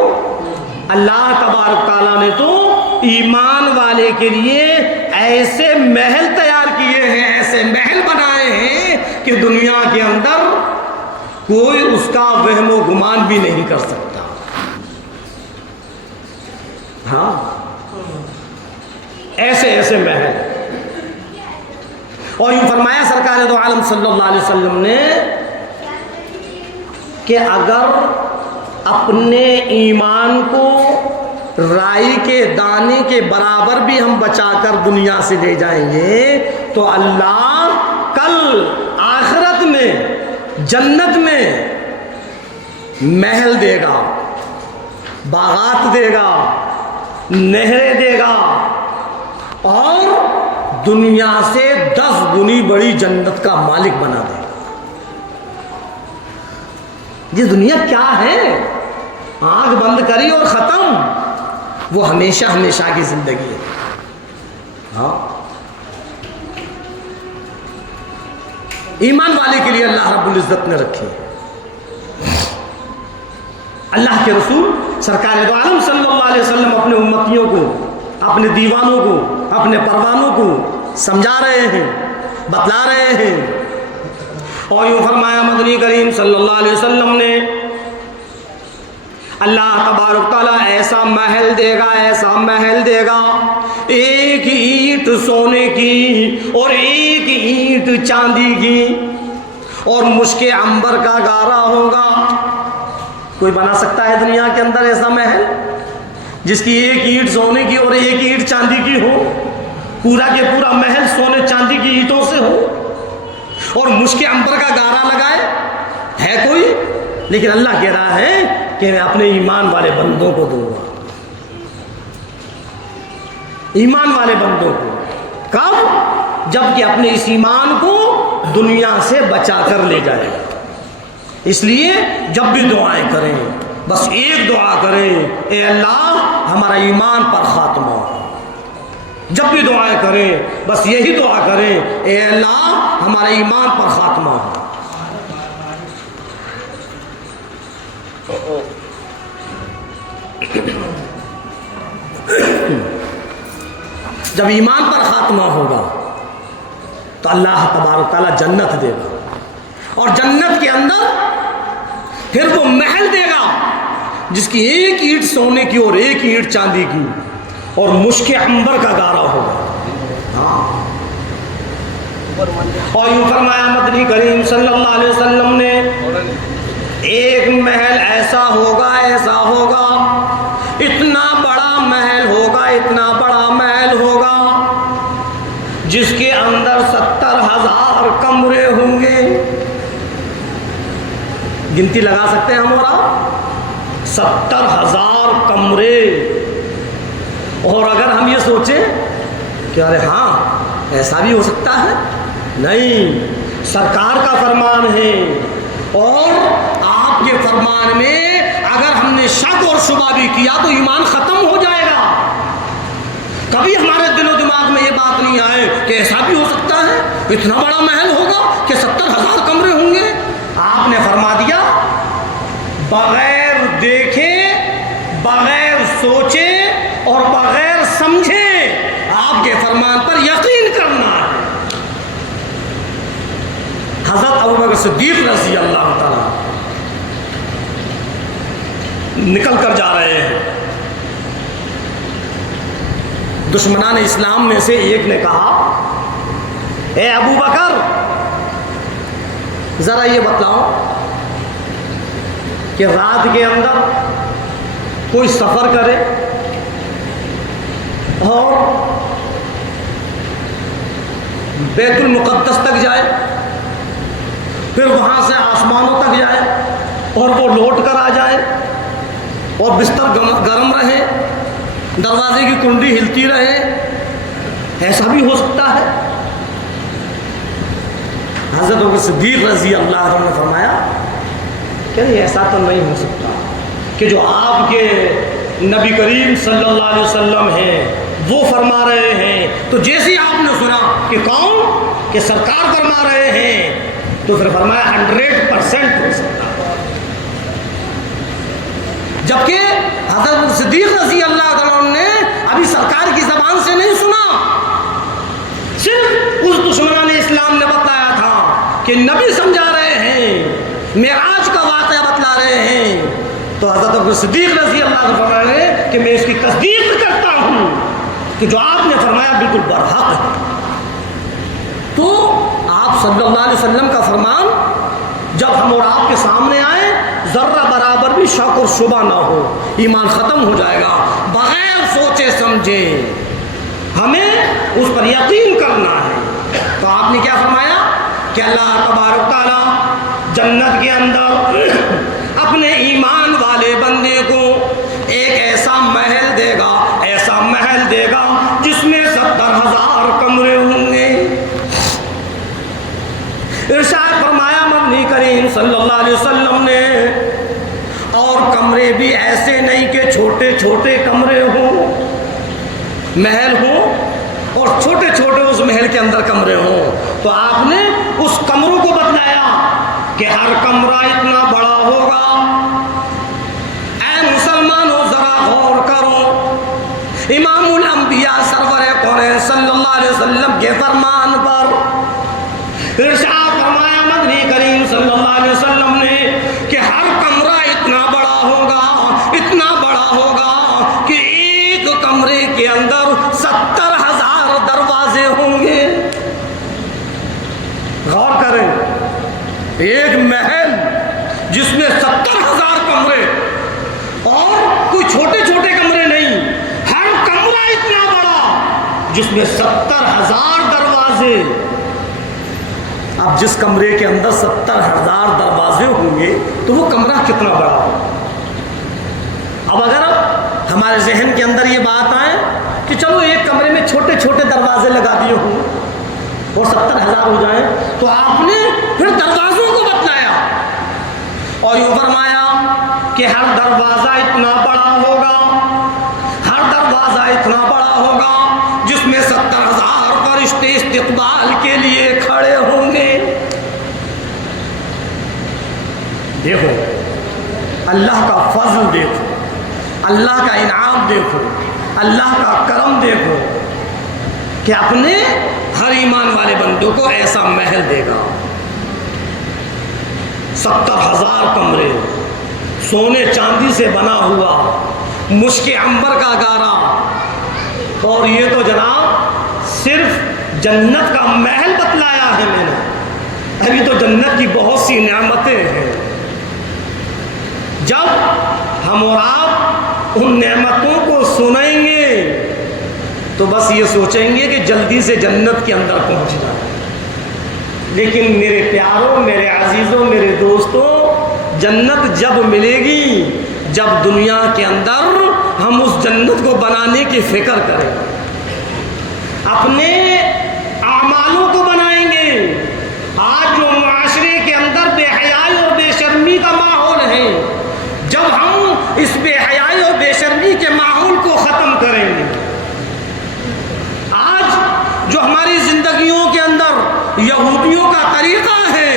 اللہ تبارک تعالیٰ نے تو ایمان والے کے لیے ایسے محل تیار کیے ہیں، ایسے محل بنائے ہیں کہ دنیا کے اندر کوئی اس کا وہم و گمان بھی نہیں کر سکتا۔ ہاں، ایسے ایسے محل۔ اور یوں فرمایا سرکار دو عالم صلی اللہ علیہ وسلم نے کہ اگر اپنے ایمان کو رائی کے دانے کے برابر بھی ہم بچا کر دنیا سے لے جائیں گے تو اللہ کل آخرت میں جنت میں محل دے گا، باغات دے گا، نہریں دے گا اور دنیا سے 10 گنی بڑی جنت کا مالک بنا دے گا۔ یہ دنیا کیا ہے؟ آنکھ بند کری اور ختم، وہ ہمیشہ ہمیشہ کی زندگی ہے۔ ہاں، ایمان والے کے لیے اللہ رب العزت نے رکھی۔ اللہ کے رسول سرکار دو عالم صلی اللہ علیہ وسلم اپنے امتیوں کو، اپنے دیوانوں کو، اپنے پروانوں کو سمجھا رہے ہیں، بتلا رہے ہیں۔ اور یوں فرمایا مدنی کریم صلی اللہ علیہ وسلم نے، اللہ تبارک تعالیٰ ایسا محل دے گا، ایسا محل دے گا، ایک اینٹ سونے کی اور ایک اینٹ چاندی کی اور مشک عنبر کا گارا ہوگا۔ کوئی بنا سکتا ہے دنیا کے اندر ایسا محل جس کی ایک اینٹ سونے کی اور ایک اینٹ چاندی کی ہو؟ پورا کے پورا محل سونے چاندی کی اینٹوں سے ہو اور مشک عنبر کا گارا لگائے؟ ہے کوئی؟ لیکن اللہ کہہ رہا ہے کہ میں اپنے ایمان والے بندوں کو دوں گا، ایمان والے بندوں کو۔ کب؟ جب کہ اپنے اس ایمان کو دنیا سے بچا کر لے جائے گا۔ اس لیے جب بھی دعائیں کریں بس ایک دعا کریں، اے اللہ ہمارا ایمان پر خاتمہ ہو۔ جب بھی دعائیں کریں بس یہی دعا کریں، اے اللہ ہمارا ایمان پر خاتمہ ہو۔ جب ایمان پر خاتمہ ہوگا تو اللہ تبارک تعالیٰ جنت دے گا اور جنت کے اندر پھر وہ محل دے گا جس کی ایک اینٹ سونے کی اور ایک اینٹ چاندی کی اور مشک عنبر کا گارا ہوگا۔ اور یوں فرمایا مدنی کریم صلی اللہ علیہ وسلم نے، ایک محل ایسا ہوگا، ایسا ہوگا، اتنا بڑا محل ہوگا، اتنا بڑا محل ہوگا جس کے اندر 70,000 کمرے ہوں گے۔ گنتی لگا سکتے ہیں ہم اور آپ؟ 70,000 کمرے۔ اور اگر ہم یہ سوچیں کہ ارے ہاں ایسا بھی ہو سکتا ہے، نہیں، سرکار کا فرمان ہے اور آپ کے فرمان میں اگر ہم نے شک اور شبہ بھی کیا تو ایمان ختم ہو جائے گا. کبھی ہمارے دل و دماغ میں یہ بات نہیں آئے کہ ایسا بھی ہو سکتا ہے, اتنا بڑا محل ہوگا کہ 70,000 کمرے ہوں گے. آپ نے فرما دیا بغیر دیکھے, بغیر سوچے اور بغیر سمجھے آپ کے فرمان پر یقین کرنا ہے. حضرت ابوبکر صدیق رضی اللہ تعالیٰ نکل کر جا رہے ہیں. دشمنان اسلام میں سے ایک نے کہا اے ابو بکر ذرا یہ بتلاؤ کہ رات کے اندر کوئی سفر کرے اور بیت المقدس تک جائے, پھر وہاں سے آسمانوں تک جائے اور وہ لوٹ کر آ جائے اور بستر گرم رہے, دروازے کی کنڈی ہلتی رہے, ایسا بھی ہو سکتا ہے؟ حضرت ابوبکر صدیق رضی اللہ عنہ نے فرمایا کہ ایسا تو نہیں ہو سکتا کہ جو آپ کے نبی کریم صلی اللہ علیہ وسلم ہیں وہ فرما رہے ہیں, تو جیسے آپ نے سنا کہ کون, کہ سرکار فرما رہے ہیں, تو پھر فرمایا 100% ہو سکتا. جبکہ حضرت صدیق رضی اللہ عنہ نے ابھی سرکار کی زبان سے نہیں سنا, صرف اس دشمنان اسلام نے بتلایا تھا کہ نبی سمجھا رہے ہیں, معراج کا واقعہ بتلا رہے ہیں. تو حضرت صدیق رضی اللہ عنہ فرما رہے ہیں کہ میں اس کی تصدیق کرتا ہوں کہ جو آپ نے فرمایا بالکل برحق ہے. تو آپ صلی اللہ علیہ وسلم کا فرمان جب ہم اور آپ کے سامنے آئے, ذرہ برابر بھی شک اور شبہ نہ ہو, ایمان ختم ہو جائے گا. بغیر سوچے سمجھے ہمیں اس پر یقین کرنا ہے. تو آپ نے کیا فرمایا کہ اللہ تبارک تعالیٰ جنت کے اندر اپنے ایمان والے بندے کو ایک ایسا محل دے گا, ایسا محل دے گا جس میں 70,000 کمرے ہوں گے. ارشاد فرمایا مدنی کریم صلی اللہ علیہ وسلم نے, اور کمرے بھی ایسے نہیں کہ چھوٹے چھوٹے کمرے ہوں, محل ہوں اور چھوٹے چھوٹے اس محل کے اندر کمرے ہوں. تو آپ نے اس کمروں کو بتلایا کہ ہر کمرہ اتنا بڑا ہوگا. اے مسلمانوں ذرا غور کرو, امام الانبیاء سرور کونین صلی اللہ علیہ وسلم کے فرمان پر ارشاد فرمایا مدنی کریم صلی اللہ علیہ وسلم نے کہ ہر کمرہ اتنا بڑا ہوگا, اتنا بڑا ہوگا کہ ایک کمرے کے اندر 70,000 دروازے ہوں گے. غور کریں, ایک محل جس میں 70,000 کمرے, اور کوئی چھوٹے چھوٹے کمرے نہیں, ہر کمرہ اتنا بڑا جس میں 70,000 دروازے. اب جس کمرے کے اندر 70,000 دروازے ہوں گے تو وہ کمرہ کتنا بڑا ہوگا. اب اگر ہمارے ذہن کے اندر یہ بات آئے کہ چلو ایک کمرے میں چھوٹے چھوٹے دروازے لگا دیے ہوں اور 70,000 ہو جائیں, تو آپ نے پھر دروازوں کو بتلایا اور یوں فرمایا کہ ہر دروازہ اتنا بڑا ہوگا, ہر دروازہ اتنا بڑا ہوگا جس میں 70,000 فرشتے استقبال کے لیے کھڑے ہوں گے. دیکھو اللہ کا فضل دیکھو, اللہ کا انعام دیکھو, اللہ کا کرم دیکھو کہ اپنے ہر ایمان والے بندوں کو ایسا محل دے گا. 70,000 کمرے, سونے چاندی سے بنا ہوا, مشک عنبر کا گارا, اور یہ تو جناب صرف جنت کا محل بتلایا ہے میں نے, ابھی تو جنت کی بہت سی نعمتیں ہیں. جب ہم اور آپ ان نعمتوں کو سنیں گے تو بس یہ سوچیں گے کہ جلدی سے جنت کے اندر پہنچ جائیں. لیکن میرے پیاروں, میرے عزیزوں, میرے دوستوں, جنت جب ملے گی جب دنیا کے اندر ہم اس جنت کو بنانے کی فکر کریں, اپنے اعمالوں کو بنائیں گے. آج جو معاشرے کے اندر بے حیائی اور بے شرمی کا ماحول ہے, جب ہم ہماری زندگیوں کے اندر یہودیوں کا طریقہ ہے،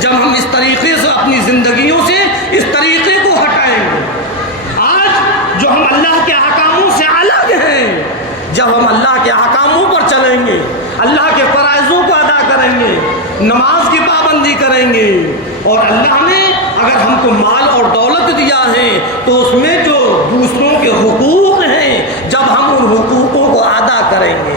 جب ہم اس طریقے سے اپنی زندگیوں سے اس طریقے کو ہٹائیں گے، آج جو ہم اللہ کے احکاموں سے الگ ہیں، جب ہم اللہ کے احکاموں پر چلیں گے، اللہ کے فرائضوں کو ادا کریں گے، نماز کی پابندی کریں گے، اور اللہ نے اگر ہم کو مال اور دولت دیا ہے تو اس میں جو دوسروں کے حقوق ہیں، جب ہم ان حقوقوں کو ادا کریں گے،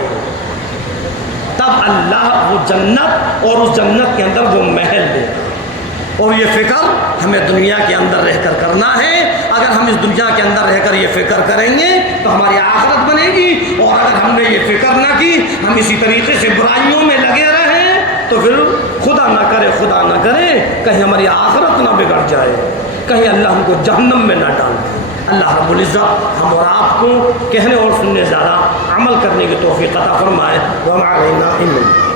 تب اللہ وہ جنت اور اس جنت کے اندر جو محل دے گا۔ اور یہ فکر ہمیں دنیا کے اندر رہ کر کرنا ہے۔ اگر ہم اس دنیا کے اندر رہ کر یہ فکر کریں گے تو ہماری آخرت بنے گی، اور اگر ہم نے یہ فکر نہ کی، ہم اسی طریقے سے برائیوں میں لگے رہیں، تو پھر خدا نہ کرے کہیں ہماری آخرت نہ بگڑ جائے، کہیں اللہ ہم کو جہنم میں نہ ڈال دے۔ اللہ رب العزت ہم اور آپ کو کہنے اور سننے زیادہ عمل کرنے کی توفیق عطا فرمائے۔ وما علینا الا